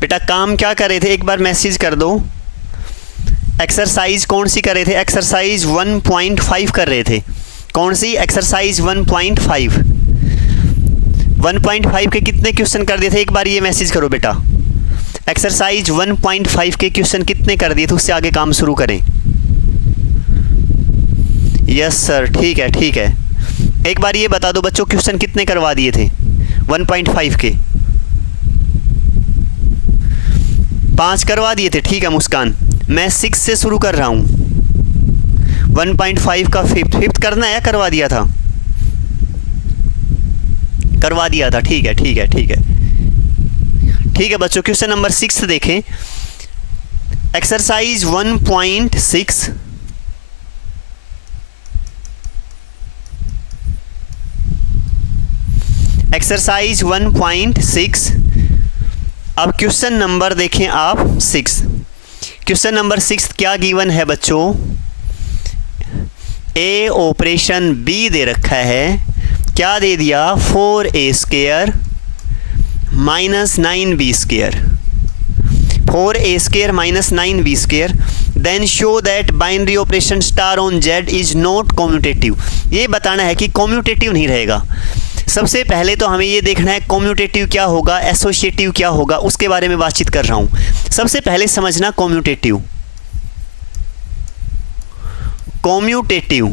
बेटा काम क्या कर रहे थे, एक बार मैसेज कर दो। एक्सरसाइज कौन सी कर रहे थे, एक्सरसाइज 1.5 कर रहे थे। कौन सी एक्सरसाइज 1.5। 1.5 के कितने क्वेश्चन कर दिए थे, एक बार ये मैसेज करो बेटा। एक्सरसाइज 1.5 के क्वेश्चन कितने कर दिए थे, उससे आगे काम शुरू करें। यस सर, ठीक है ठीक है। एक बार ये बता दो बच्चों, क्वेश्चन कितने करवा दिए थे 1.5 के? 5 करवा दिए थे, ठीक है मुस्कान। मैं 6 से शुरू कर रहा हूँ। 1.5 का फिफ्थ करना है, करवा दिया था? करवा दिया था, ठीक है ठीक है ठीक है ठीक है बच्चों। क्वेश्चन नंबर 6 देखें। Exercise 1.6 exercise 1.6। अब क्वेश्चन नंबर देखें आप 6। क्वेश्चन नंबर 6 क्या गिवन है बच्चों? ए ऑपरेशन बी दे रखा है। क्या दे दिया? 4a² minus 9b²। 4a² minus 9b²। Then show that binary operation star on Z is not commutative. ये बताना है कि कॉम्यूटेटिव नहीं रहेगा। सबसे पहले तो हमें ये देखना है कॉम्यूटेटिव क्या होगा, एसोसिएटिव क्या होगा, उसके बारे में बातचीत कर रहा हूँ। सबसे पहले समझना कॉम्यूटेटिव। कॉम्यूटेटिव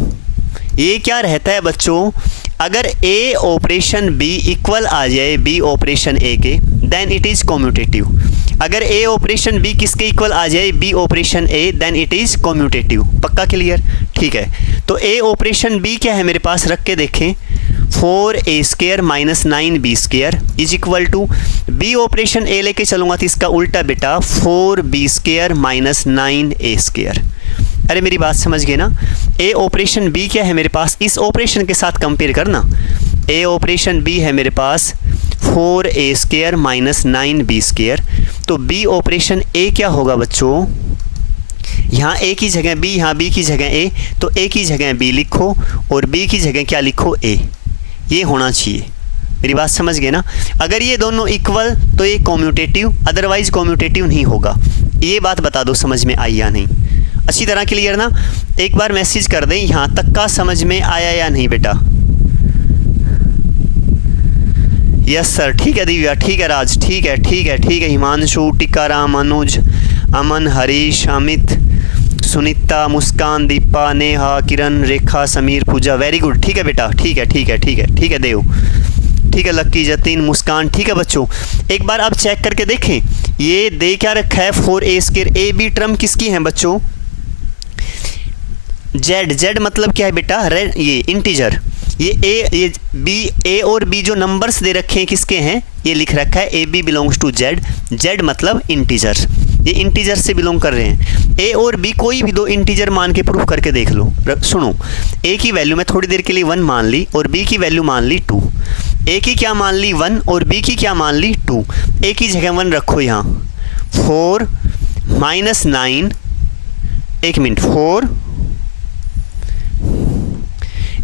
ये क्या रहता है बच्चों? अगर ए ऑपरेशन बी इक्वल आ जाए बी ऑपरेशन ए के, देन इट इज़ कॉम्यूटेटिव। अगर ए ऑपरेशन बी किसके इक्वल आ जाए? B operation A, then it is commutative. पक्का क्लियर? ठीक है, तो ए ऑपरेशन बी क्या है मेरे पास, रख के देखें। 4a² minus 9b² is equal to B operation A लेके चलूँगा तो इसका उल्टा बेटा 4b² माइनस 9a²। अरे मेरी बात समझ गए ना? ए ऑपरेशन बी क्या है मेरे पास, इस ऑपरेशन के साथ कंपेयर करना। ए ऑपरेशन बी है मेरे पास 4a² माइनस 9b²। तो बी ऑपरेशन ए क्या होगा बच्चों? यहाँ ए की जगह बी, यहाँ बी की जगह ए, तो ए की जगह बी लिखो और बी की जगह क्या लिखो? ए। ये होना चाहिए। मेरी बात समझ गए ना? अगर ये दोनों इक्वल तो ये कॉम्यूटेटिव, अदरवाइज कॉम्यूटेटिव नहीं होगा। ये बात बता दो समझ में आई या नहीं। अच्छी तरह क्लियर ना? एक बार मैसेज कर दें यहाँ तक का समझ में आया या नहीं बेटा। यस सर, ठीक है दिव्या, ठीक है राज, ठीक है ठीक है ठीक है। हिमांशु, टिकाराम, अनुज, अमन, हरीश, अमित, सुनीता, मुस्कान, दीपा, नेहा, किरण, रेखा, समीर, पूजा, वेरी गुड। ठीक है बेटा, ठीक है ठीक है ठीक है ठीक है देव, ठीक है लक्की, जतीन, मुस्कान। ठीक है बच्चों, एक बार आप चेक करके देखें। ये दे क्या रखा है? 4a²। ए बी टर्म किसकी है बच्चों? जेड। जेड मतलब क्या है बेटा? ये इंटीजर। ये बी, ए और बी जो नंबर्स दे रखे हैं किसके हैं? ये लिख रखा है A B belongs to Z. Z मतलब इंटीजर, ये इंटीजर से बिलोंग कर रहे हैं। ए और बी कोई भी दो इंटीजर मान के प्रूफ करके देख लो। सुनो, ए की वैल्यू मैं थोड़ी देर के लिए 1 मान ली और बी की वैल्यू मान ली 2। ए की क्या मान ली? 1 और बी की क्या मान ली? 2। ए की जगह 1 रखो यहाँ। 4 माइनस 9, एक मिनट, 4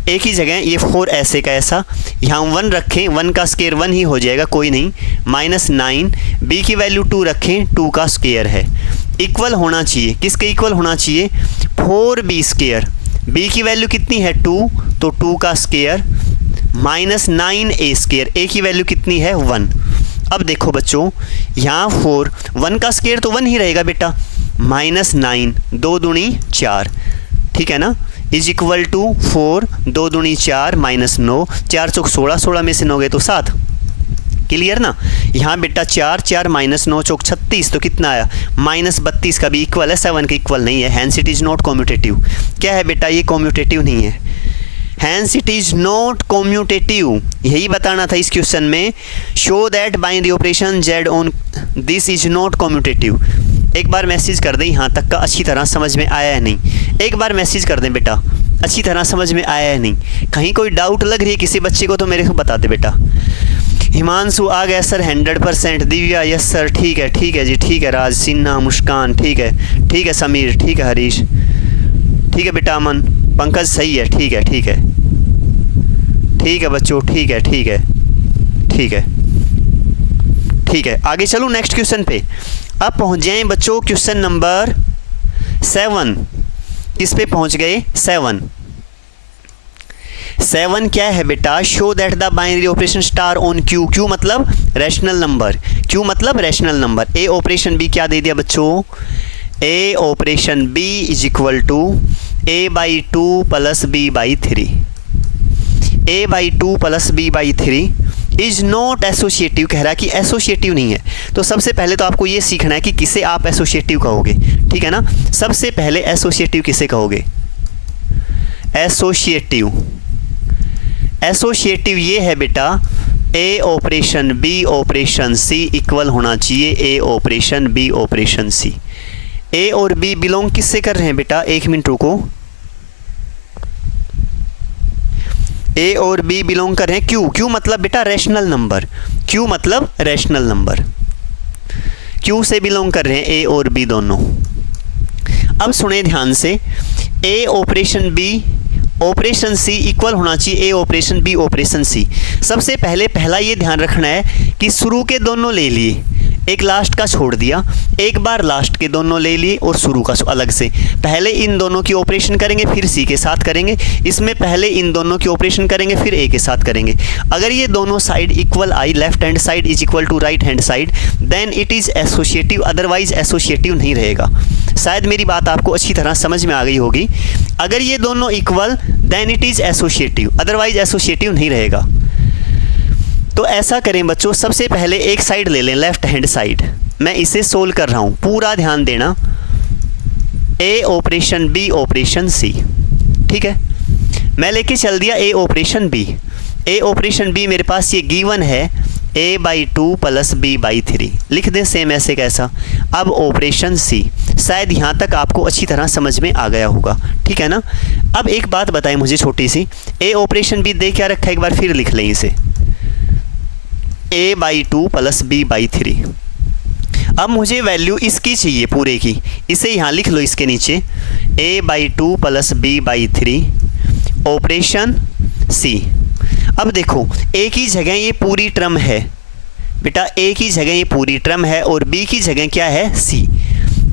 ए की जगह ये 4 ऐसे का ऐसा, यहाँ 1 रखें, 1 का स्क्वायर 1 ही हो जाएगा, कोई नहीं। माइनस 9, बी की वैल्यू 2 रखें, 2 का स्क्वायर है। इक्वल होना चाहिए, किसके इक्वल होना चाहिए? 4b²। बी की वैल्यू कितनी है? 2, तो 2 का स्क्वायर माइनस 9a²। ए की वैल्यू कितनी है? 1। अब देखो बच्चों, यहाँ 4, 1 का स्क्वायर तो 1 ही रहेगा बेटा। माइनस 9, 2 दूनी 4, ठीक है ना, इज इक्वल टू 4, 2 दूनी 4 माइनस 9, 4 चौक 16, 16 में से 9 गए तो 7। क्लियर ना? यहाँ बेटा 4, 4 माइनस 9 चौक 36, तो कितना आया? माइनस 32 का भी इक्वल है, 7 का इक्वल नहीं है। Hence it is not commutative. क्या है बेटा? ये कॉम्यूटेटिव नहीं है। Hence it is not commutative, यही बताना था इस क्वेश्चन में। Show that binary operation Z on this is not commutative. एक बार मैसेज कर दें यहाँ तक का अच्छी तरह समझ में आया है नहीं। एक बार मैसेज कर दें बेटा, अच्छी तरह समझ में आया है नहीं। कहीं कोई डाउट लग रही है किसी बच्चे को तो मेरे को बता दे बेटा। हिमांशु आ गया सर 100%। दिव्या यस सर, ठीक है जी, ठीक है। राज, सिन्हा, मुस्कान, ठीक है समीर, ठीक है हरीश, ठीक है बेटा। अमन, पंकज सही है, ठीक है बच्चों, ठीक है ठीक है, आगे चलो नेक्स्ट क्वेश्चन पे। अब पहुंच जाएं बच्चों क्वेश्चन नंबर 7। किस पे पहुंच गए? 7 क्या है बेटा? Show that the binary operation star on Q. Q मतलब रैशनल नंबर, क्यू मतलब rational number. A operation B क्या दे दिया बच्चों? A operation B is equal to a/2 plus b/3। a/2 plus b/3 is not associative, कह रहा है कि एसोसिएटिव नहीं है। तो सबसे पहले तो आपको ये सीखना है कि किसे आप एसोसिएटिव कहोगे, ठीक है ना। सबसे पहले एसोसिएटिव किसे कहोगे? एसोसिएटिव ये है बेटा A operation B operation C equal होना चाहिए ए ऑपरेशन बी ऑपरेशन सी। ए और बी बिलोंग किससे कर रहे हैं बेटा? एक मिनट रुको। ए और बी बिलोंग कर रहे हैं क्यू। क्यू मतलब बेटा रैशनल नंबर, क्यू मतलब रैशनल नंबर, क्यू से बिलोंग कर रहे हैं ए और बी दोनों। अब सुने ध्यान से, ए ऑपरेशन बी ऑपरेशन सी इक्वल होना चाहिए ए ऑपरेशन बी ऑपरेशन सी। सबसे पहले पहला ये ध्यान रखना है कि शुरू के दोनों ले लिए, एक लास्ट का छोड़ दिया, एक बार लास्ट के दोनों ले लिए और शुरू का अलग से। पहले इन दोनों की ऑपरेशन करेंगे फिर सी के साथ करेंगे, इसमें पहले इन दोनों की ऑपरेशन करेंगे फिर ए के साथ करेंगे। अगर ये दोनों साइड इक्वल आई, left hand side is equal to right hand side, then it is associative, otherwise associative नहीं रहेगा। शायद मेरी बात आपको अच्छी तरह समझ में आ गई होगी। अगर ये दोनों equal then it is associative, otherwise associative नहीं रहेगा। तो ऐसा करें बच्चों, सबसे पहले एक साइड ले लें, लेफ्ट हैंड साइड। मैं इसे सोल्व कर रहा हूँ, पूरा ध्यान देना। ए ऑपरेशन बी ऑपरेशन सी, ठीक है। मैं लेके चल दिया ए ऑपरेशन बी। ए ऑपरेशन बी मेरे पास ये गिवन है a/2 प्लस b/3, लिख दें सेम ऐसे कैसा। अब ऑपरेशन सी, शायद यहाँ तक आपको अच्छी तरह समझ में आ गया होगा, ठीक है ना। अब एक बात बताएं मुझे छोटी सी, ए ऑपरेशन बी दे क्या रखा है, एक बार फिर लिख लें इसे, a/2 प्लस b/3। अब मुझे वैल्यू इसकी चाहिए पूरे की, इसे यहाँ लिख लो इसके नीचे, a/2 plus b/3 operation C. अब देखो ए की जगह ये पूरी टर्म है बेटा, ए की जगह ये पूरी टर्म है और बी की जगह क्या है? सी।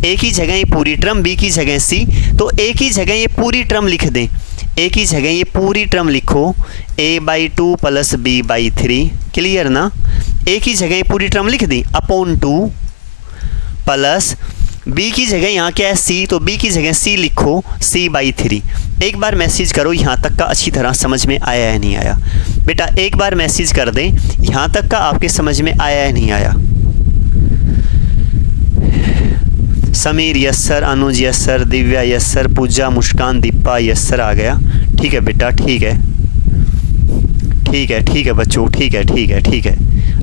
ए की जगह ये पूरी टर्म, बी की जगह सी। तो ए की जगह ये पूरी टर्म लिख दें, ए की जगह ये पूरी टर्म लिखो a/2 प्लस b/3, क्लियर ना। ए की जगह ये पूरी टर्म लिख दी अपॉन 2 प्लस बी की जगह यहाँ क्या है? सी, तो बी की जगह सी लिखो c/3। एक बार मैसेज करो यहाँ तक का अच्छी तरह समझ में आया है नहीं आया? बेटा एक बार मैसेज कर दें यहाँ तक का आपके समझ में आया है नहीं आया? Sameer yes sir, Anuj yes sir, Divya yes sir, Pooja, Muskan, Deepa yes sir आ गया। ठीक है बेटा, ठीक है ठीक है ठीक है बच्चों, ठीक है ठीक है ठीक है।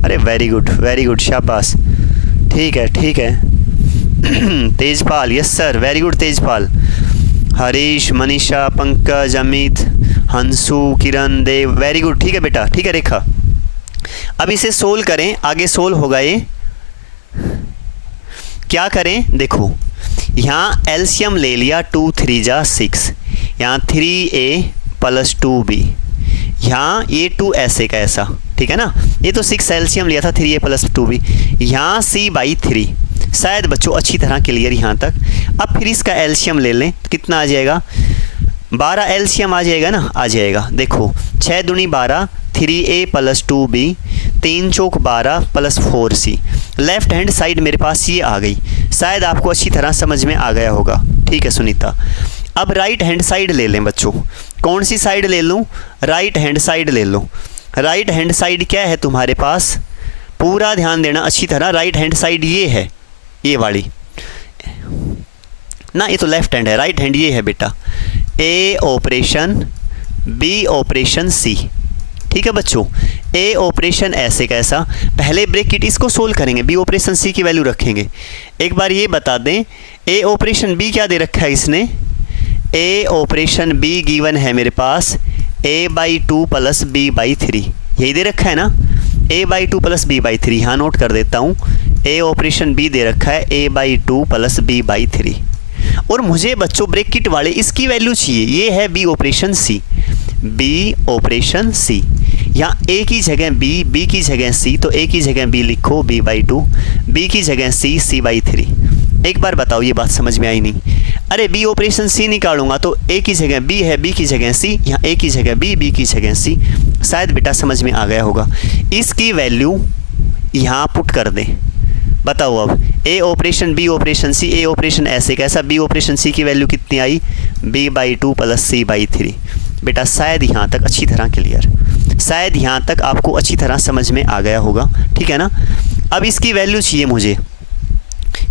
अरे वेरी गुड शाबाश, ठीक है ठीक है। Tejpal yes sir, very good Tejpal. Harish, Manisha, Pankaj, Amit, Hansu, Kiran, Dev, very good, ठीक है बेटा, ठीक है रेखा। अब इसे सोल्व करें, आगे सोल्व होगा ये। क्या करें देखो, यहाँ एलसीएम ले लिया 2 3 जा 6, यहाँ 3a प्लस 2b, यहाँ ये 2 ऐसे का ऐसा, ठीक है ना। ये तो 6 एलसीएम लिया था 3a प्लस 2b, यहाँ c/3। शायद बच्चों अच्छी तरह क्लियर यहाँ तक। अब फिर इसका एलसीएम ले लें, कितना आ जाएगा? 12 एलसीएम आ जाएगा ना, आ जाएगा। देखो 6 दूनी 12, 3a प्लस 2b, 3 चौक 12 plus 4c। Left hand side मेरे पास ये आ गई, शायद आपको अच्छी तरह समझ में आ गया होगा, ठीक है सुनीता। अब राइट हैंड साइड ले लें बच्चों, कौन सी साइड ले लूँ? राइट हैंड साइड ले लो। राइट हैंड साइड क्या है तुम्हारे पास? पूरा ध्यान देना अच्छी तरह, राइट हैंड साइड ये है, ये वाली ना, ये तो लेफ्ट हैंड है, राइट हैंड ये है बेटा, ए ऑपरेशन बी ऑपरेशन सी, ठीक है बच्चों। ए ऑपरेशन ऐसे कैसा, पहले ब्रैकेट इसको सोल्व करेंगे, बी ऑपरेशन सी की वैल्यू रखेंगे। एक बार ये बता दें, ए ऑपरेशन बी क्या दे रखा है इसने? ए ऑपरेशन बी गिवन है मेरे पास a/2 प्लस b/3, यही दे रखा है ना, a/2 प्लस b/3। यहाँ नोट कर देता हूँ, ए ऑपरेशन बी दे रखा है a/2 प्लस b/3। और मुझे बच्चों ब्रैकेट वाले इसकी वैल्यू चाहिए, ये है बी ऑपरेशन सी, बी ऑपरेशन सी। यहाँ ए की जगह बी, बी की जगह सी, तो ए की जगह बी लिखो b/2, बी की जगह सी, c/3। एक बार बताओ ये बात समझ में आई नहीं? अरे बी ऑपरेशन सी निकालूंगा तो ए की जगह बी है, बी की जगह सी, यहाँ ए की जगह बी, बी की जगह सी। शायद बेटा समझ में आ गया होगा। इसकी वैल्यू यहाँ पुट कर दें। बताओ अब ए operation B operation C, A operation ऐसे कैसा, बी ऑपरेशन सी की वैल्यू कितनी आई, b/2 + c/3। बेटा शायद यहाँ तक अच्छी तरह क्लियर, शायद यहाँ तक आपको अच्छी तरह समझ में आ गया होगा, ठीक है ना। अब इसकी वैल्यू चाहिए मुझे,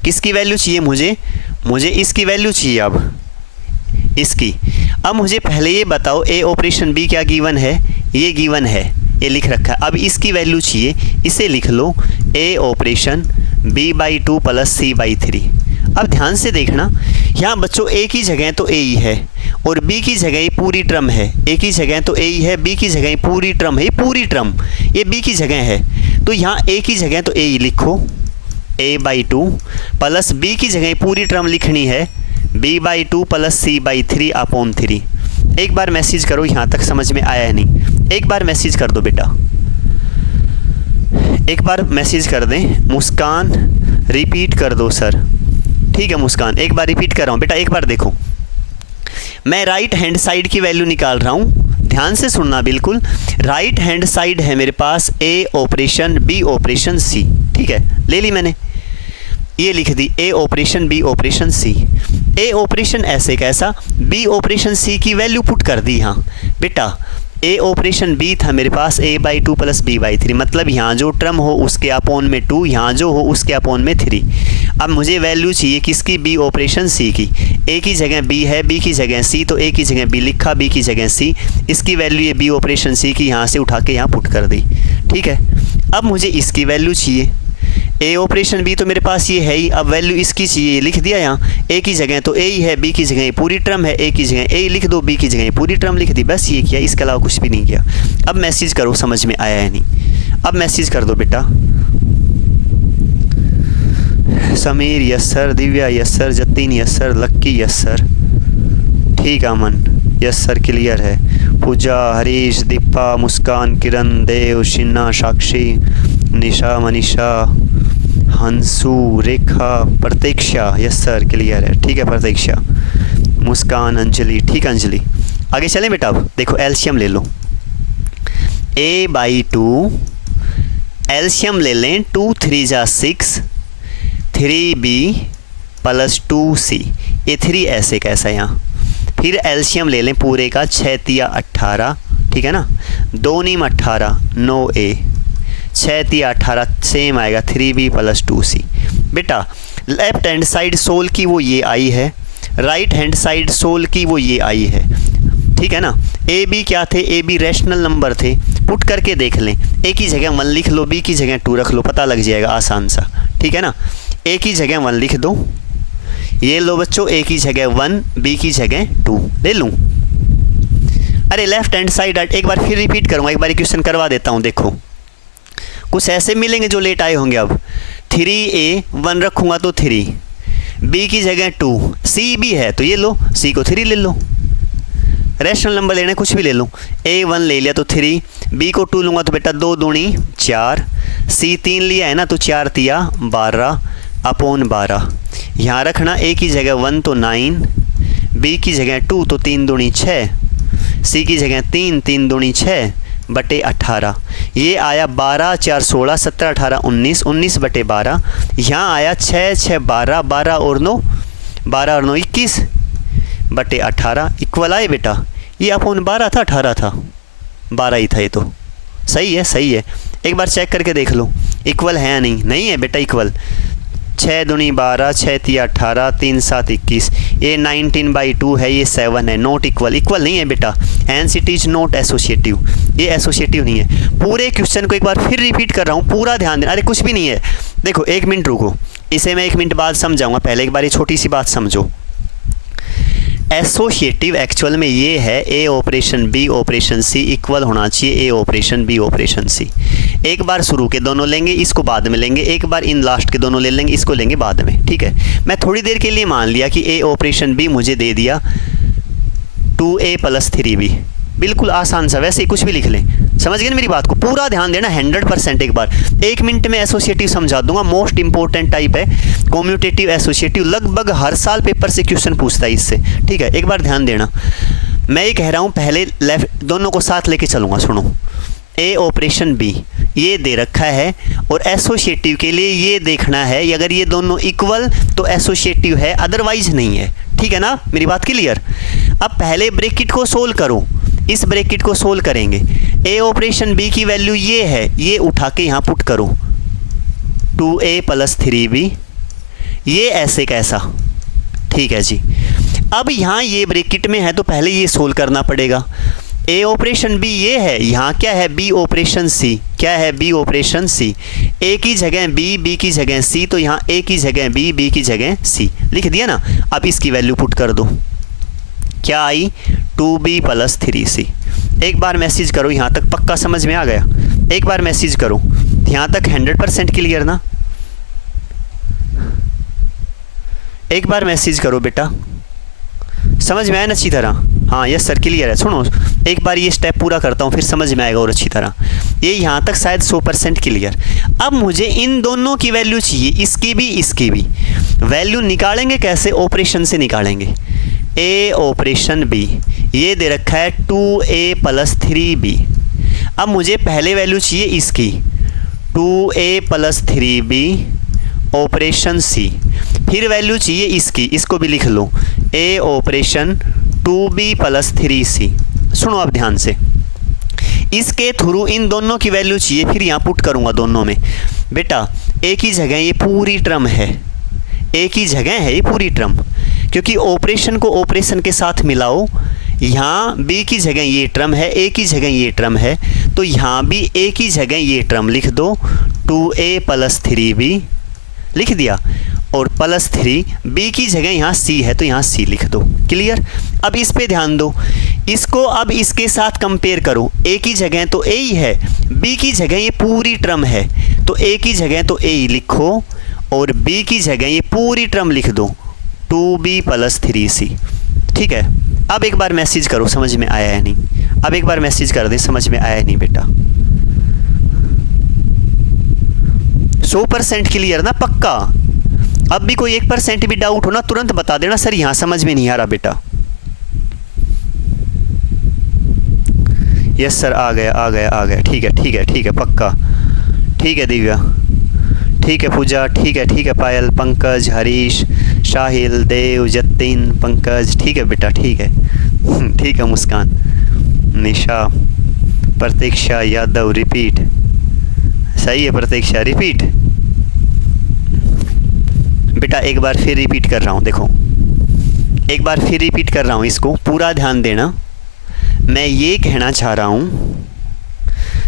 किसकी वैल्यू चाहिए मुझे इसकी वैल्यू चाहिए अब इसकी। अब मुझे पहले ये बताओ ए ऑपरेशन बी क्या गिवन है, ये गिवन है, ये लिख रखा है। अब इसकी वैल्यू चाहिए, इसे लिख लो ए ऑपरेशन b/2 + c/3। अब ध्यान से देखना, यहाँ बच्चों ए की जगह तो ए ही है और बी की जगह ये पूरी टर्म है। ए की जगह तो ए ही है, बी की जगह पूरी टर्म है, ये पूरी टर्म ये बी की जगह है। तो यहाँ ए की जगह तो ए ही लिखो a/2 प्लस बी की जगह पूरी टर्म लिखनी है b/2 + c/3/3। एक बार मैसेज करो, यहाँ तक समझ में आया है नहीं? एक बार मैसेज कर दो बेटा, एक बार मैसेज कर दें। मुस्कान रिपीट कर दो सर, ठीक है मुस्कान, एक बार रिपीट कर रहा हूँ बेटा। एक बार देखो, मैं राइट हैंड साइड की वैल्यू निकाल रहा हूँ, ध्यान से सुनना बिल्कुल। राइट हैंड साइड है मेरे पास ए ऑपरेशन बी ऑपरेशन सी, ठीक है, ले ली मैंने, ये लिख दी ए operation B operation C. A operation ऐसे कैसा, बी ऑपरेशन सी की वैल्यू पुट कर दी यहाँ बेटा। ए ऑपरेशन बी था मेरे पास a/2 + b/3, मतलब यहाँ जो टर्म हो उसके अपॉन में 2, यहाँ जो हो उसके अपॉन में 3। अब मुझे वैल्यू चाहिए किसकी, बी ऑपरेशन सी की। ए की जगह बी है, बी की जगह सी, तो ए की जगह बी लिखा, बी की जगह सी। इसकी वैल्यू ये बी ऑपरेशन सी की यहाँ से उठा के यहाँ पुट कर दी, ठीक है। अब मुझे इसकी वैल्यू चाहिए, ए ऑपरेशन बी तो मेरे पास ये है ही, अब वैल्यू इसकी चाहिए, लिख दिया यहाँ। ए की जगह तो ए ही है, बी की जगह पूरी टर्म है, ए की जगह ए लिख दो, बी की जगह पूरी टर्म लिख दी, बस ये किया, इसके अलावा कुछ भी नहीं किया। अब मैसेज करो, समझ में आया है नहीं? अब मैसेज कर दो बेटा। Sameer yes sir, Divya yes sir, Jatin yes sir, Lucky yes sir, ठीक है अमन यस सर, क्लियर है। Pooja, Harish, Deepa, Muskan, Kiran, Dev, Shinna, Sakshi, Nisha, Manisha, Hansu, Rekha, Pratiksha, yes sir clear है, ठीक है प्रतीक्षा, मुस्कान, अंजलि, ठीक है अंजलि। आगे चलें बेटा, अब देखो एलसीएम ले लो, a/2 एलसीएम ले लें, 2 3 जा 6, 3b + 2c, ये 3 ऐसे कैसा यहाँ। फिर एलसीएम ले लें पूरे का, 6 × 18, ठीक है ना, 2 × 18 9a, 6 × 18 सेम आएगा 3b + 2c। बेटा लेफ्ट हैंड साइड सोल की वो ये आई है, राइट हैंड साइड सोल की वो ये आई है, ठीक है ना। ए बी क्या थे, ए बी रैशनल नंबर थे, पुट करके देख लें। ए की जगह 1 लिख लो, बी की जगह 2 रख लो, पता लग जाएगा आसान सा, ठीक है ना। ए की जगह 1 लिख दो, ये लो बच्चों, ए की जगह 1, बी की जगह 2 ले लूँ। अरे लेफ्ट हैंड साइड एक बार फिर रिपीट करूँगा, एक बार क्वेश्चन करवा देता हूँ। देखो कुछ ऐसे मिलेंगे जो लेट आए होंगे। अब 3a 1 रखूँगा तो 3, b की जगह 2, c भी है तो ये लो, c को 3 ले लो, रैशनल नंबर लेना कुछ भी ले लो। a 1 ले लिया तो 3, b को 2 लूँगा तो बेटा 2 दूनी 4, c 3 लिया है ना तो 4 तिया 12/12। यहाँ रखना, a की जगह 1 तो 9, b की जगह 2 तो 3 दूनी 6, c की जगह 3 3 दूनी 6/18। ये आया 12 4 16 17 18 19 19/12। यहाँ आया 6 6 12 12 और 9 12 और 9 21/18 इक्वल आए बेटा। ये अपॉन 12 था 18 था, 12 ही था ये तो। सही है सही है, एक बार चेक करके देख लो इक्वल है या नहीं। नहीं है बेटा इक्वल, 6 दूनी 12 6 तिया 18 3 7 21, ये 19/2 है, ये 7 है, नॉट इक्वल। इक्वल नहीं है बेटा, hence it is not associative, ये एसोसिएटिव नहीं है। पूरे क्वेश्चन को एक बार फिर रिपीट कर रहा हूँ, पूरा ध्यान देना। अरे कुछ भी नहीं है, देखो 1 मिनट रुको, इसे मैं 1 मिनट बाद समझाऊंगा, पहले एक बार ये छोटी सी बात समझो। एसोसिएटिव एक्चुअल में ये है ए ऑपरेशन बी ऑपरेशन सी इक्वल होना चाहिए ए ऑपरेशन बी ऑपरेशन सी। एक बार शुरू के दोनों लेंगे, इसको बाद में लेंगे, एक बार इन लास्ट के दोनों ले लेंगे, इसको लेंगे बाद में, ठीक है। मैं थोड़ी देर के लिए मान लिया कि ए ऑपरेशन बी मुझे दे दिया 2a + 3b, बिल्कुल आसान सा, वैसे ही कुछ भी लिख लें समझ गए ना मेरी बात को, पूरा ध्यान देना 100%। एक बार 1 मिनट में एसोसिएटिव समझा दूंगा, मोस्ट इंपॉर्टेंट टाइप है कम्यूटेटिव एसोसिएटिव, लगभग हर साल पेपर से क्वेश्चन पूछता है इससे, ठीक है। एक बार ध्यान देना, मैं ये कह रहा हूँ, पहले लेफ्ट दोनों को साथ लेके चलूँगा, सुनो। ए ऑपरेशन बी ये दे रखा है, और एसोसिएटिव के लिए ये देखना है, अगर ये दोनों इक्वल तो एसोसिएटिव है, अदरवाइज नहीं है, ठीक है ना, मेरी बात क्लियर। अब पहले ब्रैकेट को सोल्व करो, इस ब्रैकेट को सोल्व करेंगे। ए ऑपरेशन बी की वैल्यू ये है, ये उठा के यहाँ पुट करो, 2a + 3b, ये ऐसे कैसा, ठीक है जी। अब यहाँ ये ब्रैकेट में है तो पहले ये सोल्व करना पड़ेगा। ए ऑपरेशन बी ये है, यहाँ क्या है, बी ऑपरेशन सी, क्या है, बी ऑपरेशन सी। ए की जगह बी, बी की जगह सी, तो यहाँ ए की जगह बी, बी की जगह सी लिख दिया ना। अब इसकी वैल्यू पुट कर दो, क्या आई, 2b + 3c। एक बार मैसेज करो, यहाँ तक पक्का समझ में आ गया? एक बार मैसेज करो, यहाँ तक 100% क्लियर ना? एक बार मैसेज करो बेटा, समझ में आया ना अच्छी तरह? हाँ यस सर क्लियर है। सुनो एक बार ये स्टेप पूरा करता हूँ, फिर समझ में आएगा और अच्छी तरह। ये यहाँ तक शायद 100% क्लियर। अब मुझे इन दोनों की वैल्यू चाहिए, इसकी भी इसकी भी। वैल्यू निकालेंगे कैसे? ऑपरेशन से निकालेंगे। ए ऑपरेशन बी ये दे रखा है 2a + 3b। अब मुझे पहले वैल्यू चाहिए इसकी, 2a + 3b ऑपरेशन सी। फिर वैल्यू चाहिए इसकी, इसको भी लिख लो, ए ऑपरेशन 2b + 3c। सुनो अब ध्यान से, इसके थ्रू इन दोनों की वैल्यू चाहिए, फिर यहाँ पुट करूँगा दोनों में। बेटा ए की जगह ये पूरी टर्म है, ए की जगह है ये पूरी टर्म, क्योंकि ऑपरेशन को ऑपरेशन के साथ मिलाओ। यहाँ बी की जगह ये टर्म है, ए की जगह ये टर्म है, तो यहाँ भी ए की जगह ये टर्म लिख दो, 2a + 3b लिख दिया, और +3 बी की जगह यहाँ सी है तो यहाँ सी लिख दो। क्लियर? अब इस पे ध्यान दो, इसको अब इसके साथ कंपेयर करो। ए की जगह तो ए ही है, बी की जगह ये पूरी टर्म है, तो ए की जगह तो ए ही लिखो, और बी की जगह ये पूरी टर्म लिख दो, 2b + 3c। ठीक है? अब एक बार मैसेज करो, समझ में आया है नहीं? अब एक बार मैसेज कर दे, समझ में आया है नहीं बेटा? 100% क्लियर ना? पक्का? अब भी कोई 1% भी डाउट हो ना, तुरंत बता देना, सर यहाँ समझ में नहीं आ रहा बेटा। यस सर आ गया आ गया आ गया, ठीक है ठीक है ठीक है, पक्का। ठीक है दिव्या, ठीक है पूजा, ठीक है पायल, पंकज, हरीश, शाहिल, देव, जतिन, पंकज, ठीक है बेटा, ठीक है मुस्कान, निशा, प्रतीक्षा यादव, रिपीट। सही है प्रतीक्षा, रिपीट। बेटा एक बार फिर रिपीट कर रहा हूँ, देखो एक बार फिर रिपीट कर रहा हूँ, इसको पूरा ध्यान देना। मैं ये कहना चाह रहा हूँ,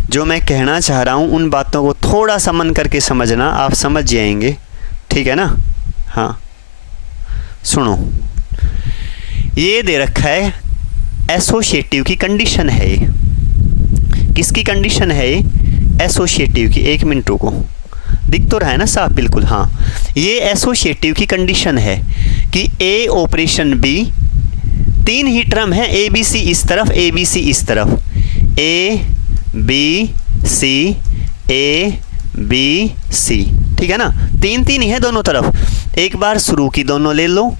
जो मैं कहना चाह रहा हूँ उन बातों को थोड़ा सा मन करके समझना, आप समझ जाएंगे, ठीक है ना? हाँ सुनो, ये दे रखा है एसोसिएटिव की कंडीशन है, ये किसकी कंडीशन है? एसोसिएटिव की। 1 मिनट रुको, दिख तो रहा है ना साफ? बिल्कुल हाँ, ये एसोसिएटिव की कंडीशन है कि ए ऑपरेशन बी, 3 ही टर्म है, ए बी सी इस तरफ, ए बी सी इस तरफ, ए बी सी, ए बी सी, ठीक है ना? 3 ही है दोनों तरफ। एक बार शुरू की दोनों ले लो,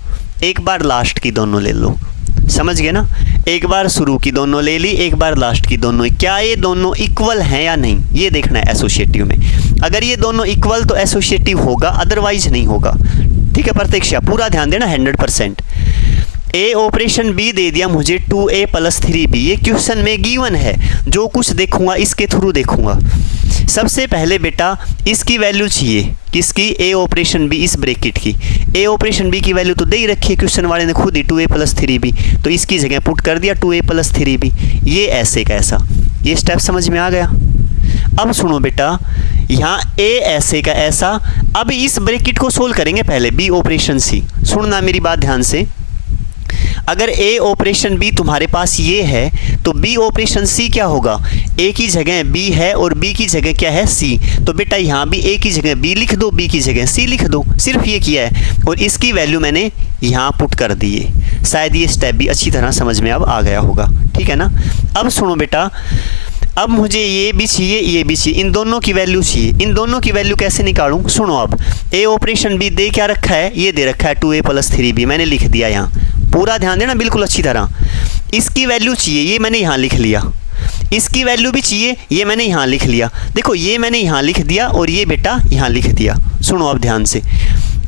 एक बार लास्ट की दोनों ले लो, समझ गए ना? एक बार शुरू की दोनों ले ली, एक बार लास्ट की दोनों। क्या ये दोनों इक्वल हैं या नहीं, ये देखना है एसोसिएटिव में। अगर ये दोनों इक्वल तो एसोसिएटिव होगा, अदरवाइज नहीं होगा। ठीक है प्रतीक्षा, पूरा ध्यान देना 100%। ए ऑपरेशन बी दे दिया मुझे 2a + 3b, ये क्वेश्चन में गिवन है, जो कुछ देखूंगा इसके थ्रू देखूंगा। सबसे पहले बेटा इसकी वैल्यू चाहिए, किसकी? ए ऑपरेशन बी, इस ब्रैकेट की। ए ऑपरेशन बी की वैल्यू तो दे ही रखी है क्वेश्चन वाले ने खुद ही, 2a + 3b, तो इसकी जगह पुट कर दिया 2a + 3b। ये ऐसे कैसा, ये स्टेप समझ में आ गया? अब सुनो बेटा, यहाँ ए ऐसे का ऐसा। अब इस ब्रैकेट को सोल्व करेंगे पहले, बी ऑपरेशन सी। सुनना मेरी बात ध्यान से, अगर ए ऑपरेशन बी तुम्हारे पास ये है तो बी ऑपरेशन सी क्या होगा? ए की जगह बी है और बी की जगह क्या है? सी। तो बेटा यहाँ भी ए की जगह बी लिख दो, बी की जगह सी लिख दो, सिर्फ ये किया है, और इसकी वैल्यू मैंने यहाँ पुट कर दी है। शायद ये स्टेप भी अच्छी तरह समझ में अब आ गया होगा, ठीक है ना? अब सुनो बेटा, अब मुझे ये भी चाहिए, ये भी चाहिए, इन दोनों की वैल्यू चाहिए। इन दोनों की वैल्यू कैसे निकालूं? सुनो, अब ए ऑपरेशन बी दे क्या रखा है? ये दे रखा है 2a + 3b, मैंने लिख दिया यहाँ। पूरा ध्यान देना बिल्कुल अच्छी तरह। इसकी वैल्यू चाहिए, ये मैंने यहाँ लिख लिया। इसकी वैल्यू भी चाहिए, ये मैंने यहाँ लिख लिया। देखो ये मैंने यहाँ लिख दिया और ये बेटा यहाँ लिख दिया। सुनो अब ध्यान से,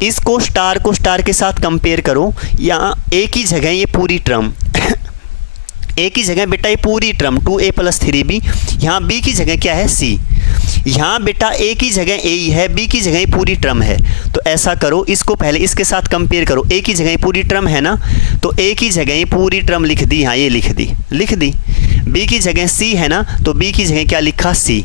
इसको स्टार को स्टार के साथ कंपेयर करो। यहाँ ए की जगह ये पूरी टर्म ए की जगह बेटा ये पूरी टर्म 2a + 3b, यहाँ b की जगह क्या है? c। यहाँ बेटा a की जगह a ही है, b की जगह ये पूरी टर्म है। तो ऐसा करो, इसको पहले इसके साथ कंपेयर करो। a की जगह ये पूरी टर्म है ना, तो a की जगह ये पूरी टर्म लिख दी, यहाँ ये लिख दी। b की जगह c है ना, तो b की जगह क्या लिखा? c।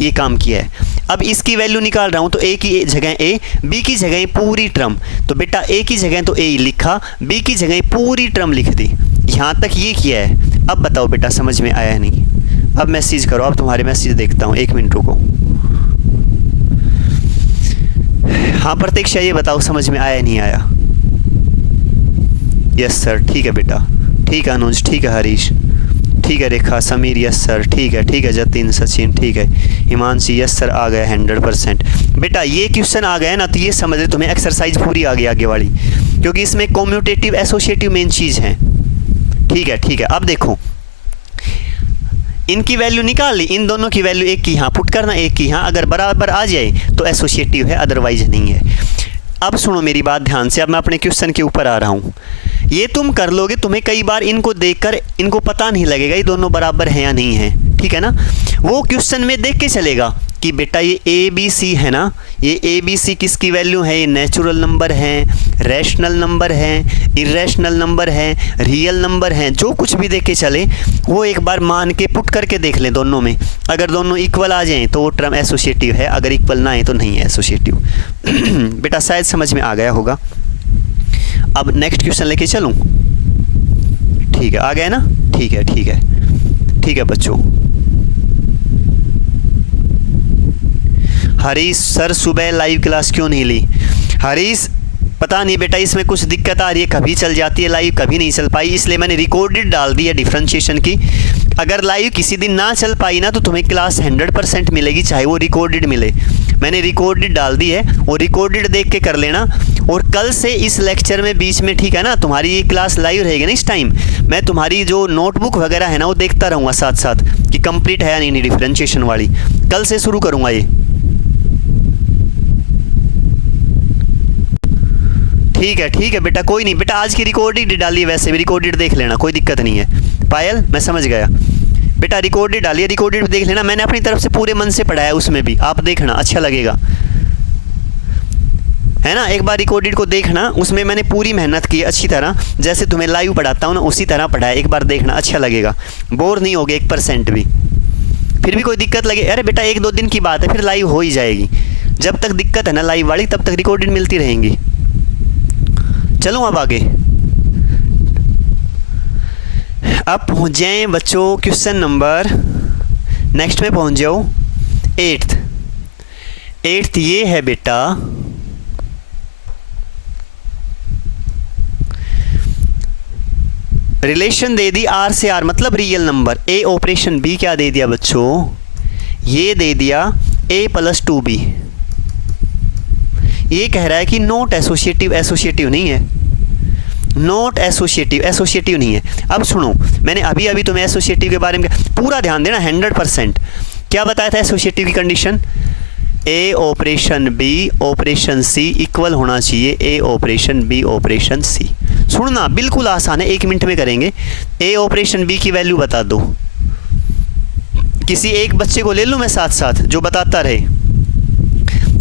ये काम किया है। अब इसकी वैल्यू निकाल रहा हूँ, तो a की जगह a, b की जगह पूरी टर्म, तो बेटा a की जगह तो a ही लिखा, b की जगह पूरी टर्म लिख दी। यहाँ तक ये किया है। अब बताओ बेटा समझ में आया नहीं? अब मैसेज करो, अब तुम्हारे मैसेज देखता हूँ, 1 मिनट रुको। हाँ प्रतीक्षा, ये बताओ समझ में आया नहीं आया? यस सर, ठीक है बेटा, ठीक है अनुज, ठीक है हरीश, ठीक है रेखा, समीर यस सर, ठीक है जतिन, सचिन ठीक है, हिमांशी यस सर, आ गया 100%। बेटा ये क्वेश्चन आ गया ना, तो ये समझ रहे तुम्हें एक्सरसाइज पूरी आ गई आगे वाली, क्योंकि इसमें कम्यूटेटिव एसोसिएटिव मेन चीज़ है। ठीक है। अब देखो, इनकी वैल्यू निकाल ली, इन दोनों की वैल्यू एक की यहाँ पुट करना, एक की यहाँ, अगर बराबर आ जाए तो एसोसिएटिव है, अदरवाइज नहीं है। अब सुनो मेरी बात ध्यान से, अब मैं अपने क्वेश्चन के ऊपर आ रहा हूँ। ये तुम कर लोगे, तुम्हें कई बार इनको देखकर इनको पता नहीं लगेगा ये दोनों बराबर हैं या नहीं है, ठीक है ना। वो क्वेश्चन में देख के चलेगा कि बेटा ये ए बी सी है ना, ये ए बी सी किसकी वैल्यू है? ये नेचुरल नंबर हैं, रैशनल नंबर हैं, इरेशनल नंबर हैं, रियल नंबर हैं। जो कुछ भी देख के चले वो एक बार मान के पुट करके देख लें दोनों में। अगर दोनों इक्वल आ जाएं तो वो टर्म एसोसिएटिव है, अगर इक्वल ना आए तो नहीं है एसोसिएटिव। बेटा शायद समझ में आ गया होगा। अब नेक्स्ट क्वेश्चन लेके चलूँ? ठीक है, आ गया ना? ठीक है बच्चों। हरीश सर सुबह लाइव क्लास क्यों नहीं ली? हरीश पता नहीं बेटा, इसमें कुछ दिक्कत आ रही है, कभी चल जाती है लाइव, कभी नहीं चल पाई, इसलिए मैंने रिकॉर्डेड डाल दी है डिफरेंशिएशन की। अगर लाइव किसी दिन ना चल पाई ना, तो तुम्हें क्लास 100% मिलेगी, चाहे वो रिकॉर्डेड मिले। मैंने रिकॉर्डेड डाल दी है, वो रिकॉर्डेड देख के कर लेना। और कल से इस लेक्चर में बीच में, ठीक है ना, तुम्हारी ये क्लास लाइव रहेगी ना, इस टाइम मैं तुम्हारी जो नोटबुक वगैरह है ना वो देखता रहूँगा साथ साथ कि कंप्लीट है या नहीं डिफरेंशिएशन वाली। कल से शुरू करूँगा ये। ठीक है बेटा, कोई नहीं बेटा, आज की रिकॉर्डेड डाली है, वैसे भी रिकॉर्डेड देख लेना, कोई दिक्कत नहीं है। पायल मैं समझ गया बेटा, रिकॉर्डेड डालिए, रिकॉर्डेड देख लेना, मैंने अपनी तरफ से पूरे मन से पढ़ाया, उसमें भी आप देखना, अच्छा लगेगा, है ना। एक बार रिकॉर्डेड को देखना, उसमें मैंने पूरी मेहनत की अच्छी तरह, जैसे तुम्हें लाइव पढ़ाता हूँ ना उसी तरह पढ़ाया। एक बार देखना, अच्छा लगेगा, बोर नहीं होगे 1% भी। फिर भी कोई दिक्कत लगे, अरे बेटा 1-2 दिन की बात है, फिर लाइव हो ही जाएगी। जब तक दिक्कत है ना लाइव वाली, तब तक रिकॉर्डेड मिलती रहेंगी। चलो अब आगे, अब पहुँच जाएँ बच्चों क्वेश्चन नंबर नेक्स्ट में पहुँच जाओ, 8th ये है बेटा, रिलेशन दे दी आर से आर, मतलब real number. A operation B क्या दे दिया बच्चों? ये दे दिया a + 2b। ये कह रहा है कि नॉट एसोसिएटिव, एसोसिएटिव नहीं है, नॉट एसोसिएटिव, एसोसिएटिव नहीं है। अब सुनो, मैंने अभी तुम्हें एसोसिएटिव के बारे में पूरा ध्यान देना, 100%। क्या बताया था एसोसिएटिव की कंडीशन? ए ऑपरेशन बी ऑपरेशन सी इक्वल होना चाहिए ए ऑपरेशन बी ऑपरेशन सी। सुनना बिल्कुल आसान है, 1 मिनट में करेंगे। ए ऑपरेशन बी की वैल्यू बता दो, किसी एक बच्चे को ले लूँ मैं साथ साथ जो बताता रहे,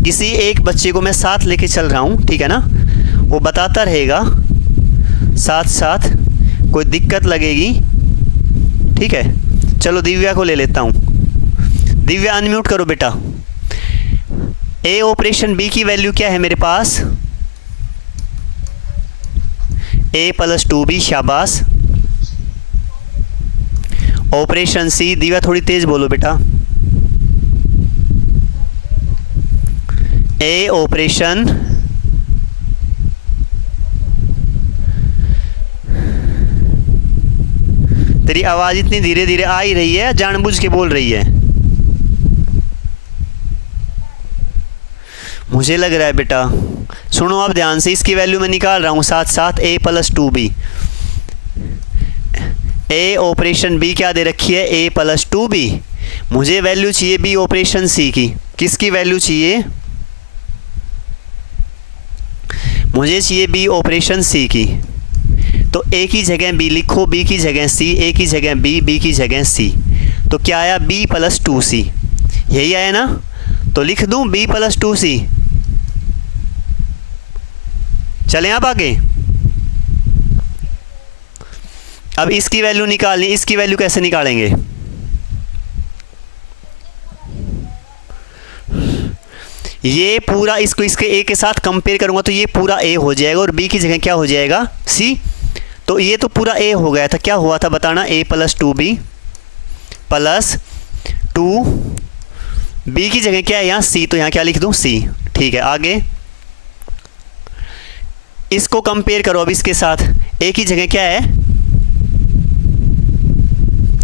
किसी एक बच्चे को मैं साथ लेके चल रहा हूँ, ठीक है ना, वो बताता रहेगा साथ साथ, कोई दिक्कत लगेगी, ठीक है। चलो दिव्या को ले लेता हूँ, दिव्या अनम्यूट करो बेटा। ए ऑपरेशन बी की वैल्यू क्या है मेरे पास? a + 2b, शाबाश। ऑपरेशन सी, दिव्या थोड़ी तेज बोलो बेटा। ए ऑपरेशन तेरी आवाज़ इतनी धीरे धीरे आ ही रही है, जानबूझ के बोल रही है? मुझे लग रहा है बेटा। सुनो आप ध्यान से, इसकी वैल्यू मैं निकाल रहा हूँ साथ साथ, a + 2b। a operation b क्या दे रखी है? a + 2b। मुझे वैल्यू चाहिए b ऑपरेशन c की। किसकी वैल्यू चाहिए? मुझे चाहिए b ऑपरेशन c की। तो a की जगह b लिखो, b की जगह c, a की जगह b की जगह c। तो क्या आया? b + 2c। यही आया ना? तो लिख दूं b + 2c। चलें आप आगे। अब इसकी वैल्यू निकालनी, इसकी वैल्यू कैसे निकालेंगे? ये पूरा इसको इसके a के साथ कंपेयर करूंगा तो ये पूरा a हो जाएगा और b की जगह क्या हो जाएगा? c। तो ये तो पूरा a हो गया था, क्या हुआ था बताना? a + 2b + 2b की जगह क्या है यहाँ? c। तो यहाँ क्या लिख दूँ? c। ठीक है, आगे इसको कंपेयर करो अब इसके साथ। a की जगह क्या है?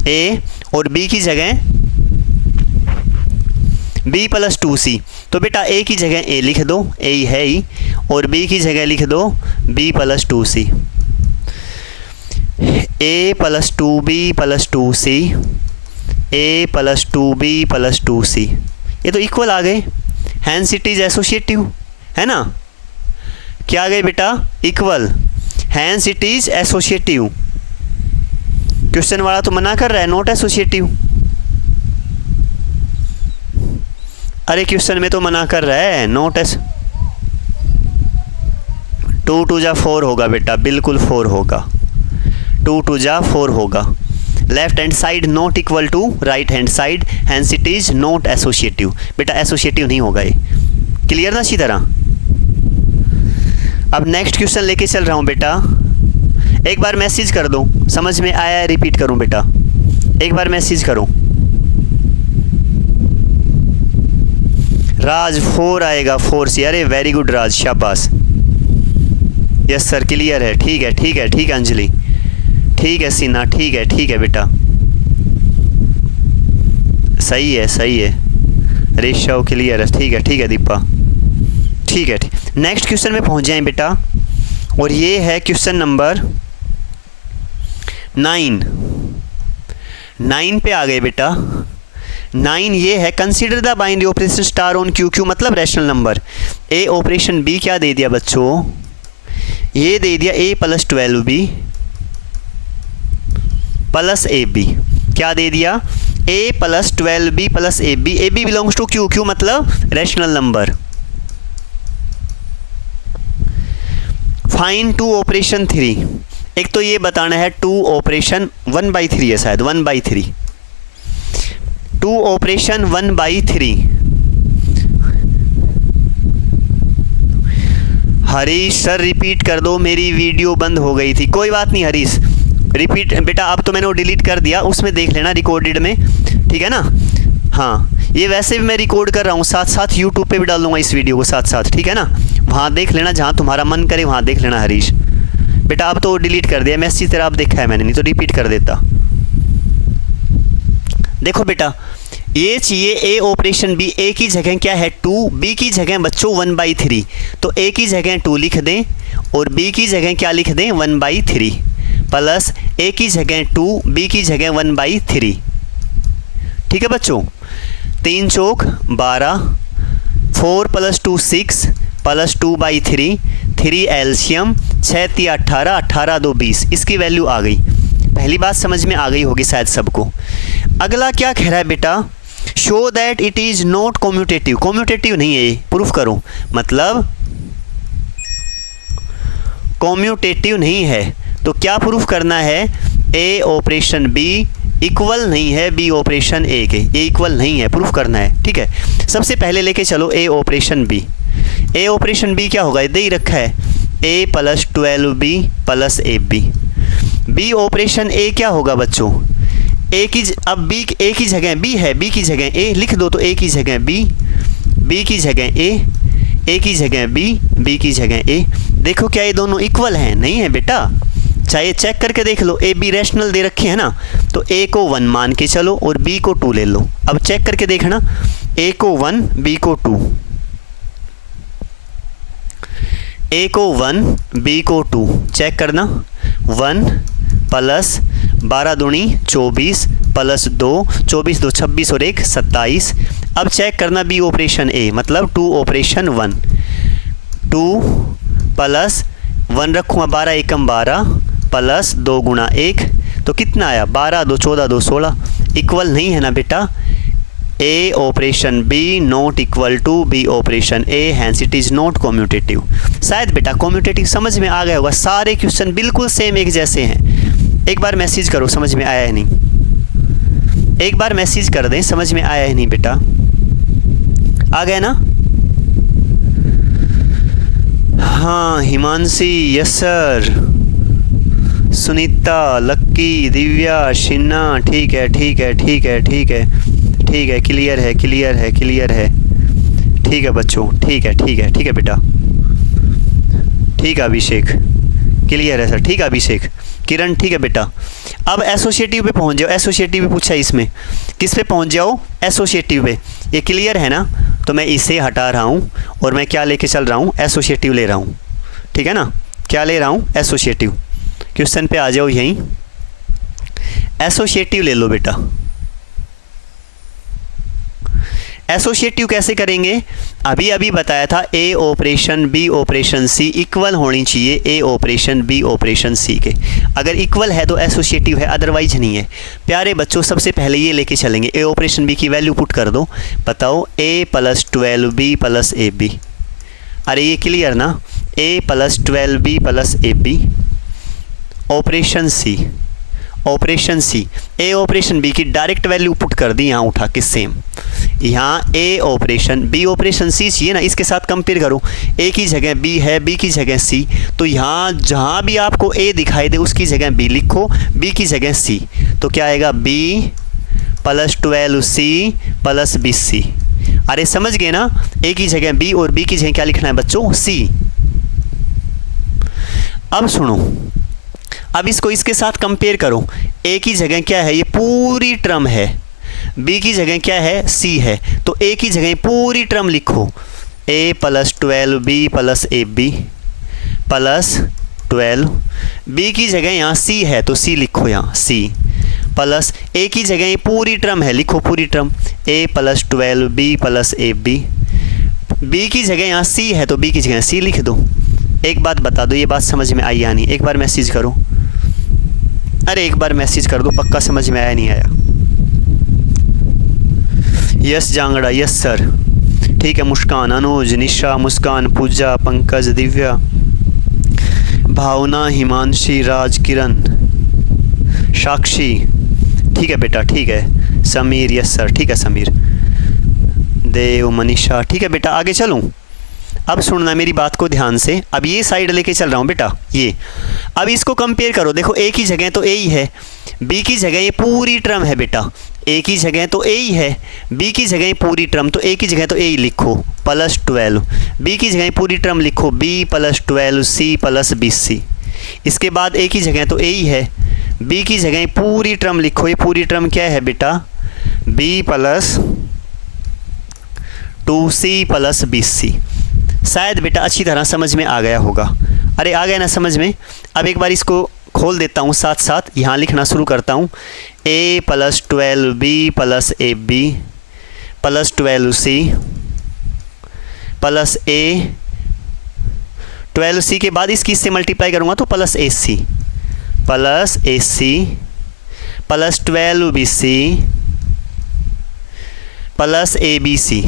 a और b की जगह b + 2c। तो बेटा a की जगह a लिख दो, a ही है ही, और b की जगह लिख दो b + 2c। a + 2b + 2c, a + 2b + 2c। ये तो इक्वल आ गए, हैंस इट इज एसोसिएटिव, है ना? क्या आ गए बेटा? Equal, hence it is associative. Question वाला तो मना कर रहा है नॉट एसोसिएटिव। अरे क्वेश्चन में तो मना कर रहा है नॉट एस। 2 × 2 = 4 होगा बेटा, बिल्कुल 4 होगा। 2 × 2 = 4 होगा। Left hand side not equal to right hand side, hence it is not associative. बेटा एसोसिएटिव नहीं होगा ये, क्लियर ना अच्छी तरह? अब नेक्स्ट क्वेश्चन लेके चल रहा हूँ बेटा। एक बार मैसेज कर दो, समझ में आया है? रिपीट करूँ बेटा? एक बार मैसेज करो। राज 4 आएगा, 4C। अरे वेरी गुड राज, शाबाश। यस सर, क्लियर है। ठीक है ठीक है ठीक है अंजलि, ठीक है सीना, ठीक है बेटा, सही है। रेशव क्लियर है, ठीक है दीपा, ठीक है। नेक्स्ट क्वेश्चन में पहुंच जाएं बेटा, और ये है क्वेश्चन नंबर 9 पे आ गए बेटा। 9 ये है, consider the binary operation star on Q. Q मतलब rational number. A operation B क्या दे दिया बच्चों? ये दे दिया a + 12b + ab। क्या दे दिया? a + 12b + ab। ab belongs to Q, Q मतलब रैशनल नंबर। Find 2 operation 3। एक तो ये बताना है 2 ऑपरेशन 1/3 है शायद, 1/3। 2 ऑपरेशन 1/3। हरीश सर रिपीट कर दो, मेरी वीडियो बंद हो गई थी। कोई बात नहीं हरीश, रिपीट बेटा। अब तो मैंने वो डिलीट कर दिया, उसमें देख लेना रिकॉर्डेड में, ठीक है ना? हाँ, ये वैसे भी मैं रिकॉर्ड कर रहा हूँ, साथ साथ यूट्यूब पे भी डाल दूँगा इस वीडियो को साथ साथ, ठीक है ना? वहाँ देख लेना, जहाँ तुम्हारा मन करे वहाँ देख लेना हरीश बेटा। अब तो डिलीट कर दिया, मैसेज तेरा अब देखा है मैंने, नहीं तो रिपीट कर देता। देखो बेटा, ये चाहिए a ऑपरेशन b। a की जगह क्या है? 2, b की जगह बच्चों 1/3। तो a की जगह 2 लिख दें और b की जगह क्या लिख दें? 1/3 प्लस a की जगह 2, b की जगह 1/3। ठीक है बच्चों? 3 चौक 12, 4 + 2 6 + 2/3, 3 एल्शियम, 6 × 3 18, 18 × 2 20। इसकी वैल्यू आ गई। पहली बात समझ में आ गई होगी शायद सबको। अगला क्या कह रहा है बेटा? Show that it is not commutative. Commutative नहीं है ये, प्रूफ करो। मतलब कम्यूटेटिव नहीं है तो क्या प्रूफ करना है? ए ऑपरेशन बी इक्वल नहीं है बी ऑपरेशन ए के। ए इक्वल नहीं है, प्रूफ करना है। ठीक है, सबसे पहले लेके चलो ए ऑपरेशन बी। ए ऑपरेशन बी क्या होगा? दे ही रखा है a + 12b + ab। B operation ए क्या होगा बच्चों? ए की अब बी ए की जगह बी है, बी की जगह ए लिख दो। तो ए की जगह बी, बी की जगह ए की जगह बी, बी की जगह ए। देखो क्या ये दोनों इक्वल हैं? नहीं है बेटा, चाहे चेक करके देख लो। ए बी रैशनल दे रखे हैं ना, तो ए को 1 मान के चलो और बी को 2 ले लो। अब चेक करके देखना, ए को 1 बी को 2, ए को 1 बी को 2, चेक करना 1 प्लस 12 दूनी 24 प्लस 2, 24 2 26 और 1 27। अब चेक करना बी ऑपरेशन ए, मतलब 2 ऑपरेशन 1, 2 प्लस 1 रखूँगा 12 एकम 12 प्लस 2 गुणा 1, तो कितना आया 12 2 14 2 16, इक्वल नहीं है ना बेटा। A operation B not equal to B operation A, hence it is not commutative. शायद बेटा कॉम्यूटेटिव समझ में आ गया होगा, सारे क्वेश्चन बिल्कुल सेम एक जैसे हैं। एक बार मैसेज करो समझ में आया है नहीं, एक बार मैसेज कर दें समझ में आया है नहीं बेटा, आ गया ना? हाँ हिमांशी, यस सर, सुनीता, लक्की, दिव्या, शिन्ना, ठीक है ठीक है ठीक है ठीक है ठीक है, क्लियर है क्लियर है क्लियर है, ठीक है बच्चों, ठीक है ठीक है ठीक है बेटा, ठीक है अभिषेक, क्लियर है सर, ठीक है अभिषेक, किरण, ठीक है बेटा। अब एसोसिएटिव पे पहुंच जाओ, एसोसिएटिव पे पूछा इसमें, किस पे पहुंच जाओ? एसोसिएटिव पे। ये क्लियर है ना? तो मैं इसे हटा रहा हूँ और मैं क्या लेके चल रहा हूँ? एसोसिएटिव ले रहा हूँ, ठीक है ना? क्या ले रहा हूँ? एसोसिएटिव। क्वेश्चन पे आ जाओ, यहीं एसोसिएटिव ले लो बेटा। एसोसिएटिव कैसे करेंगे? अभी अभी बताया था, ए ऑपरेशन बी ऑपरेशन सी इक्वल होनी चाहिए ए ऑपरेशन बी ऑपरेशन सी के। अगर इक्वल है तो एसोसिएटिव है, अदरवाइज नहीं है। प्यारे बच्चों, सबसे पहले ये लेके चलेंगे, ए ऑपरेशन बी की वैल्यू पुट कर दो, बताओ A plus 12b plus A B. अरे ये क्लियर ना? A plus 12b plus A B operation C, operation C, A operation B की डायरेक्ट वैल्यू पुट कर दी यहाँ उठा के सेम। यहाँ A operation B operation C चाहिए ना, इसके साथ कंपेयर करो। ए की जगह बी है, बी की जगह सी, तो यहाँ जहाँ भी आपको ए दिखाई दे उसकी जगह बी लिखो, बी की जगह सी, तो क्या आएगा? B plus 12c plus 20c। अरे समझ गए ना? ए की जगह बी और बी की जगह क्या लिखना है बच्चों? सी। अब सुनो, अब इसको इसके साथ कंपेयर करो। ए की जगह क्या है? ये पूरी टर्म है। बी की जगह क्या है? सी है। तो ए की जगह पूरी टर्म लिखो, A plus 12b plus A B plus 12। B की जगह यहाँ सी है तो सी लिखो, यहाँ सी प्लस ए की जगह ये पूरी टर्म है, लिखो पूरी term, A plus 12b plus A B. B की जगह यहाँ सी है तो बी की जगह सी लिख दो। एक बात बता दो, ये बात समझ में आई या नहीं? एक बार मैसेज करो, अरे एक बार मैसेज कर दो, पक्का समझ में आया नहीं आया? यस जांगड़ा, यस सर, ठीक है। मुस्कान, अनुज, निशा, मुस्कान, पूजा, पंकज, दिव्या, भावना, हिमांशी, राज, किरण, साक्षी, ठीक है बेटा, ठीक है। समीर, यस सर, ठीक है समीर, देव, मनीषा, ठीक है बेटा। आगे चलूँ? अब सुनना मेरी बात को ध्यान से, अब ये साइड लेके चल रहा हूँ बेटा, ये अब इसको कंपेयर करो। देखो ए की जगह तो ए ही है, बी की जगह ये पूरी टर्म है बेटा, ए की जगह तो ए ही है, बी की जगह पूरी टर्म, तो ए की जगह तो ए ही लिखो प्लस 12, बी की जगह पूरी टर्म लिखो B plus 12c plus 20c। इसके बाद ए की जगह तो ए ही है, बी की जगह पूरी टर्म लिखो, ये पूरी टर्म क्या है बेटा? B plus 2c plus 20c। शायद बेटा अच्छी तरह समझ में आ गया होगा। अरे आ गया ना समझ में? अब एक बार इसको खोल देता हूँ, साथ साथ यहाँ लिखना शुरू करता हूँ, A plus 12b plus A B plus 12c plus A, 12c के बाद इसकी इससे मल्टीप्लाई करूँगा तो plus A C plus 12bc plus A B C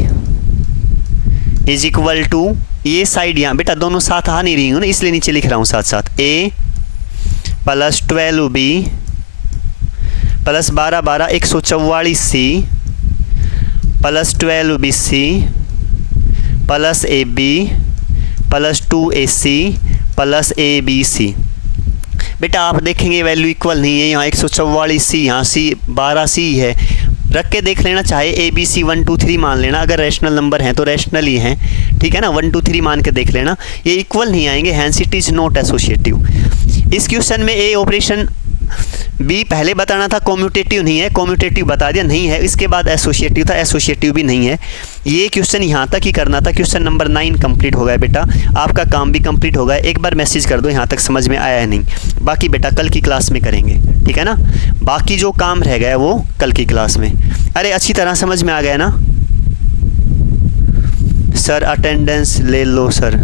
is equal to, ये साइड यहाँ बेटा दोनों साथ आ नहीं रही हूँ ना, इसलिए नीचे लिख रहा हूँ साथ साथ, A plus 12b plus 12 12 144c plus 12bc plus A B plus 2ac plus A B C. बेटा आप देखेंगे वैल्यू इक्वल नहीं है, यहाँ 144c, यहाँ सी 12c है, रख के देख लेना, चाहे ए बी सी 1 2 3 मान लेना, अगर रैशनल नंबर हैं तो रैशनल ही हैं, ठीक है ना? 1 2 3 मान के देख लेना, ये इक्वल नहीं आएंगे, hence it is not associative. इस क्वेश्चन में ए ऑपरेशन बी पहले बताना था कॉम्यूटेटिव नहीं है, कॉम्यूटेटिव बता दिया नहीं है, इसके बाद एसोसिएटिव था, एसोसिएटिव भी नहीं है। ये क्वेश्चन यहाँ तक ही करना था। क्वेश्चन नंबर 9 कंप्लीट हो गया बेटा, आपका काम भी कंप्लीट हो गया। एक बार मैसेज कर दो यहाँ तक समझ में आया है नहीं, बाकी बेटा कल की क्लास में करेंगे, ठीक है ना। बाकी जो काम रह गया वो कल की क्लास में। अरे अच्छी तरह समझ में आ गया ना सर? अटेंडेंस ले लो सर।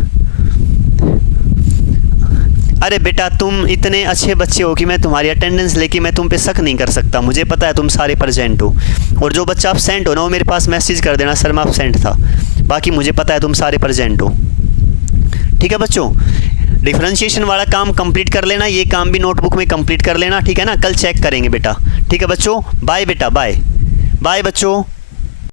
अरे बेटा तुम इतने अच्छे बच्चे हो कि मैं तुम्हारी अटेंडेंस लेके मैं तुम पे शक नहीं कर सकता, मुझे पता है तुम सारे प्रेजेंट हो। और जो बच्चा एब्सेंट हो ना वो मेरे पास मैसेज कर देना सर मैं एब्सेंट था, बाकी मुझे पता है तुम सारे प्रेजेंट हो, ठीक है बच्चों। डिफरेंशिएशन वाला काम कंप्लीट कर लेना, ये काम भी नोटबुक में कंप्लीट कर लेना, ठीक है ना। कल चेक करेंगे बेटा, ठीक है बच्चों। बाय बेटा, बाय बाय बच्चों।